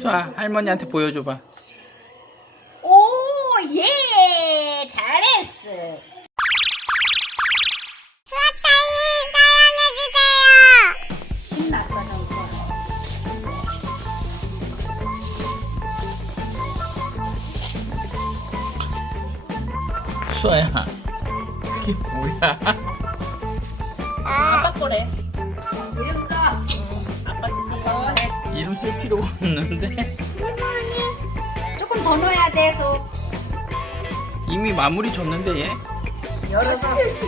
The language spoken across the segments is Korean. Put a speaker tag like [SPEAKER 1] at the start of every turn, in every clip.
[SPEAKER 1] 수아, 할머니한테 보여줘봐.
[SPEAKER 2] 오, 예, 잘했어. 신났어, 정수.
[SPEAKER 1] 수아야, 그게 뭐야?
[SPEAKER 3] 아빠 거래.
[SPEAKER 2] 이름 써.
[SPEAKER 3] 아빠한테 쓰여.
[SPEAKER 1] 이름 쓸 필요가 없는데.
[SPEAKER 2] 조금 더 넣어야 돼, 소.
[SPEAKER 1] 이미 마무리 줬는데 얘?
[SPEAKER 2] 열어서.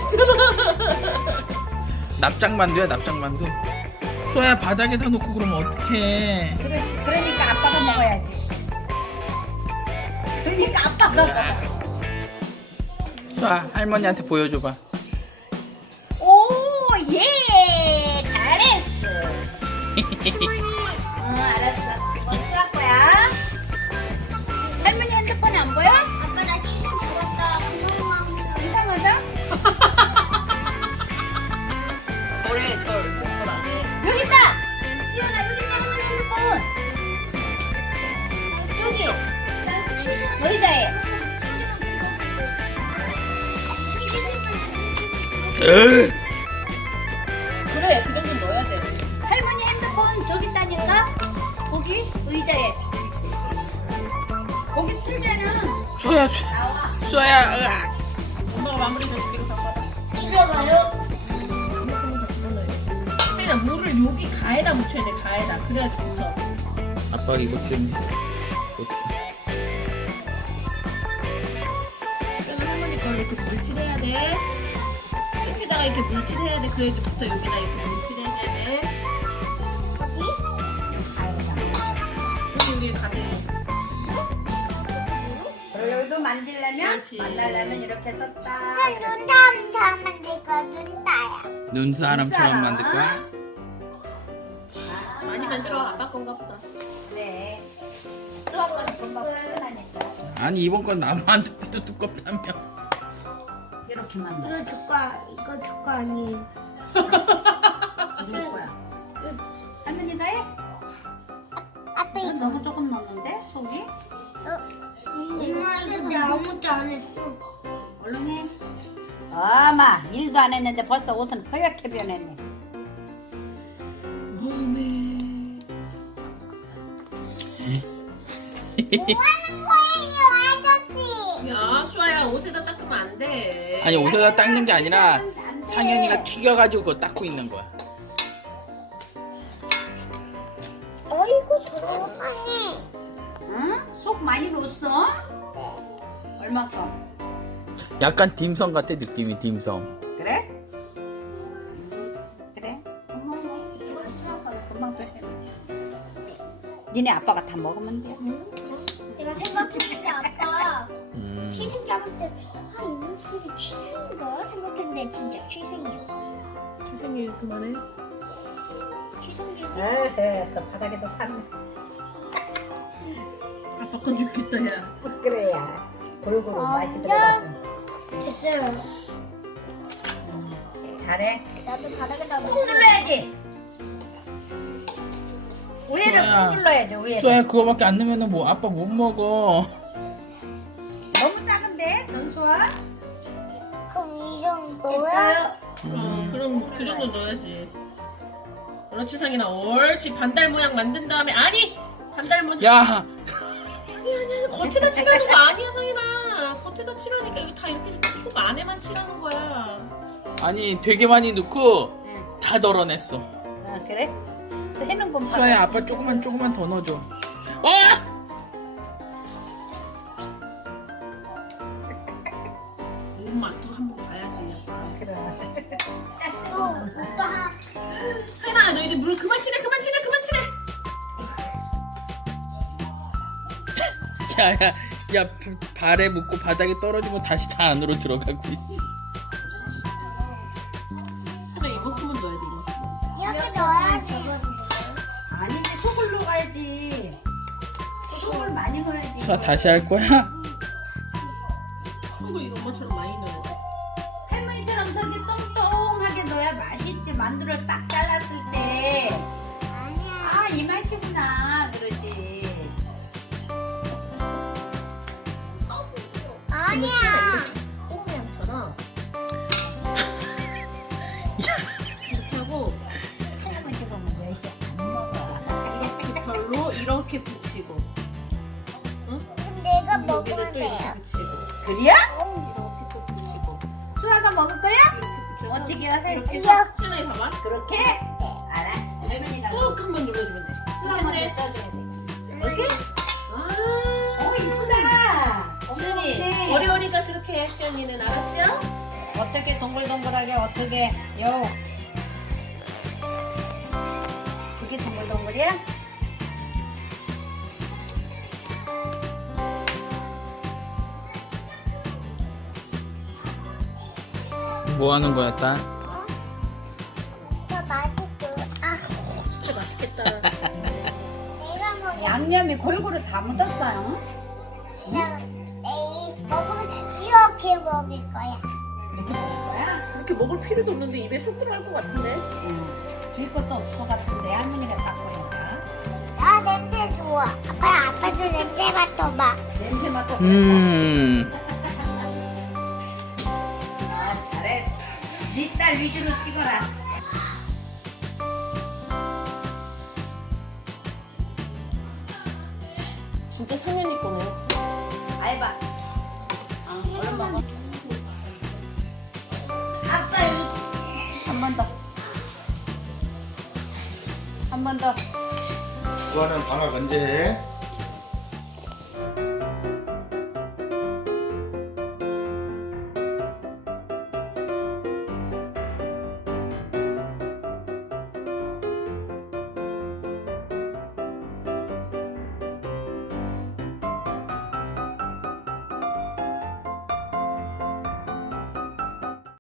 [SPEAKER 1] 납작만두야, 납작만두. 수아야, 바닥에다 놓고 그러면 어떡해.
[SPEAKER 2] 그러니까 아빠가 먹어야지. 그러니까 아빠가 먹어.
[SPEAKER 1] 수아, 할머니한테 보여줘봐.
[SPEAKER 2] 오, 예, 잘했어. 알았어. 어떻게 할 거야? 할머니 핸드폰이 안 보여?
[SPEAKER 4] 아빠 나 치킨 잡았다. 그만.
[SPEAKER 2] 이상하다?
[SPEAKER 3] 절해 절. 절 안 해.
[SPEAKER 2] 여기 있다! 수연아, 여기 있네, 할머니 핸드폰. 저기, 의자에.
[SPEAKER 3] 그래 그 정도 넣어야 돼.
[SPEAKER 2] 할머니 핸드폰 저기 있다니까? 거기, 의자에. 거기 틀면은
[SPEAKER 1] 수아야,
[SPEAKER 2] 나와.
[SPEAKER 1] 수아야, 으악.
[SPEAKER 3] 엄마가 마무리 좀 그리고 다 받아.
[SPEAKER 4] 들어봐요.
[SPEAKER 3] 혜인아 물을 여기 가에다 묻혀야 돼. 가에다. 그래야지 붙어.
[SPEAKER 1] 아빠 이것 좀.
[SPEAKER 3] 그래서 할머니 걸 이렇게 물칠해야 돼. 끝에다가 이렇게 물칠해야 돼. 그래야지 붙어. 여기다 이렇게 물칠해야 돼. 여기 가세요.
[SPEAKER 2] 여기도 만들려면,
[SPEAKER 3] 그렇지.
[SPEAKER 2] 만들려면 이렇게 썼다.
[SPEAKER 4] 눈다음 잘 만들 거 눈다야.
[SPEAKER 1] 눈사람처럼 만들 거야?
[SPEAKER 3] 많이 만들어. 아빠 건가 보다.
[SPEAKER 2] 네. 또 한 번 금방 풀어나니까.
[SPEAKER 1] 아니, 이번 건 나만 두피도 두껍다며.
[SPEAKER 2] 이렇게만 넣어.
[SPEAKER 4] 이거 줄거 아니에요.
[SPEAKER 2] 이럴 거야. 할머니가 해?
[SPEAKER 4] 아빠
[SPEAKER 2] 이건 너무 조금 넣었는데, 속이?
[SPEAKER 4] 엄마 근데 아무것도 안 했어.
[SPEAKER 2] 얼른 해. 아마 일도 안 했는데 벌써 옷은 허옇게 변했네.
[SPEAKER 4] 뭐 하는 거예요, 아저씨?
[SPEAKER 3] 야 수아야 옷에다 닦으면 안 돼.
[SPEAKER 1] 아니, 옷에다 닦는 게 아니라
[SPEAKER 2] 안 돼.
[SPEAKER 1] 상현이가 튀겨가지고 그거 닦고 있는 거야.
[SPEAKER 4] 어이구 들어가니.
[SPEAKER 2] 응? 속 많이 넣었어? 얼마큼?
[SPEAKER 1] 약간 딤섬 같아, 느낌이 딤섬.
[SPEAKER 2] 그래? 그래? 금방 해. 니네 아빠가 다 먹으면 돼.
[SPEAKER 4] 내가 생각했는데 아빠
[SPEAKER 1] 음.
[SPEAKER 4] 취생 잡을 때 이 목소리 취생인가 생각했는데 진짜 취생이야.
[SPEAKER 3] 세상에 그만해.
[SPEAKER 2] 에헤, 또 바닥에도 팠네.
[SPEAKER 3] 아빠 건 좋겠다 야.
[SPEAKER 2] 그래야 골고루 맛있게
[SPEAKER 4] 완전
[SPEAKER 2] 들어가고.
[SPEAKER 4] 됐어요.
[SPEAKER 2] 잘해.
[SPEAKER 4] 나도 바닥에다
[SPEAKER 2] 꾹 눌러야지. 우유를
[SPEAKER 1] 수아야.
[SPEAKER 2] 꾹 눌러야지. 우유를.
[SPEAKER 1] 수아야, 그거밖에 안 넣으면 뭐 아빠 못 먹어.
[SPEAKER 2] 너무 작은데 전수아?
[SPEAKER 4] 그럼 이 정도야?
[SPEAKER 3] 그럼 그 정도 넣어야지. 그렇지 상인아. 옳지. 반달 모양 만든 다음에 아니 반달 모양.
[SPEAKER 1] 야,
[SPEAKER 3] 아니 겉에다 칠하는 거 아니야 상인아. 겉에다 칠하니까 이거 다 이렇게 속 안에만 칠하는 거야.
[SPEAKER 1] 아니, 되게 많이 넣고
[SPEAKER 2] 응.
[SPEAKER 1] 다 덜어냈어.
[SPEAKER 2] 아 그래? 또 해는 건 봐.
[SPEAKER 1] 수아야, 아빠 조금만 더 넣어줘.
[SPEAKER 3] 몸 맛도 한번 봐야지.
[SPEAKER 2] 그래.
[SPEAKER 4] 또 하나.
[SPEAKER 3] 하나 너 이제 물 그만 칠해.
[SPEAKER 1] 야, 발에 묻고 바닥에 떨어지고 다시 다 안으로 들어가고 있어.
[SPEAKER 3] 하나 이만큼은 넣어야 돼 이만큼.
[SPEAKER 4] 이렇게 넣어야지.
[SPEAKER 2] 아니지 속을 넣어야지. 속을 많이 넣어야지.
[SPEAKER 1] 수아, 다시 할 거야?
[SPEAKER 3] 이거 이거 엄마처럼 많이 넣어야 돼.
[SPEAKER 2] 할머니처럼 저렇게 똥똥하게 넣어야 맛있지. 만두를 딱 잘랐을 때.
[SPEAKER 4] 아니야.
[SPEAKER 2] 아 이 맛이구나 그러지.
[SPEAKER 3] 이렇게 붙이고,
[SPEAKER 4] 내가
[SPEAKER 3] 여기도 또
[SPEAKER 4] 먹으면
[SPEAKER 3] 이렇게
[SPEAKER 4] 돼요.
[SPEAKER 3] 붙이고,
[SPEAKER 2] 그래야?
[SPEAKER 3] 이렇게 또 붙이고,
[SPEAKER 2] 수아가 먹을 거야?
[SPEAKER 3] 이렇게 붙여서
[SPEAKER 2] 어떻게 해야 돼?
[SPEAKER 3] 이렇게
[SPEAKER 4] 이거.
[SPEAKER 3] 해서 시원하게 봐봐.
[SPEAKER 2] 그렇게? 알았어. 할머니가
[SPEAKER 3] 꾹 한번 눌러주면 돼.
[SPEAKER 2] 수아 먼저
[SPEAKER 3] 됐네.
[SPEAKER 2] 떠줘야 돼.
[SPEAKER 3] 이렇게? 아,
[SPEAKER 2] 이쁘다.
[SPEAKER 3] 시연이
[SPEAKER 2] 어머니.
[SPEAKER 3] 어리어리가 그렇게 해. 시연이는 알았죠?
[SPEAKER 2] 어떻게 동글동글하게 어떻게 요? 그게 동글동글이야?
[SPEAKER 1] 뭐 하는 거야, 딸?
[SPEAKER 4] 저 맛있어. 아,
[SPEAKER 3] 진짜 맛있겠다.
[SPEAKER 4] 내가 먹어.
[SPEAKER 2] 양념이 골고루 다 묻었어요.
[SPEAKER 4] 내가 내일 먹으면 이렇게 먹을 거야.
[SPEAKER 2] 이렇게 먹을 거야?
[SPEAKER 3] 그렇게 먹을 필요도 없는데 입에 쏙 들어갈 것 같은데.
[SPEAKER 2] 줄 것도 없을 것 같은데 할머니가 다 거니까.
[SPEAKER 4] 나 냄새 좋아. 아빠도 냄새 맡아봐.
[SPEAKER 2] 냄새 맡아. 아, 잘했어. 네 딸 위주로 찍어라.
[SPEAKER 3] 진짜 상현이 거네.
[SPEAKER 2] 아이봐. 얼른 먹어.
[SPEAKER 4] 아빠
[SPEAKER 2] 한 번 더. 한 번 더.
[SPEAKER 5] 그거는 방학 언제 해?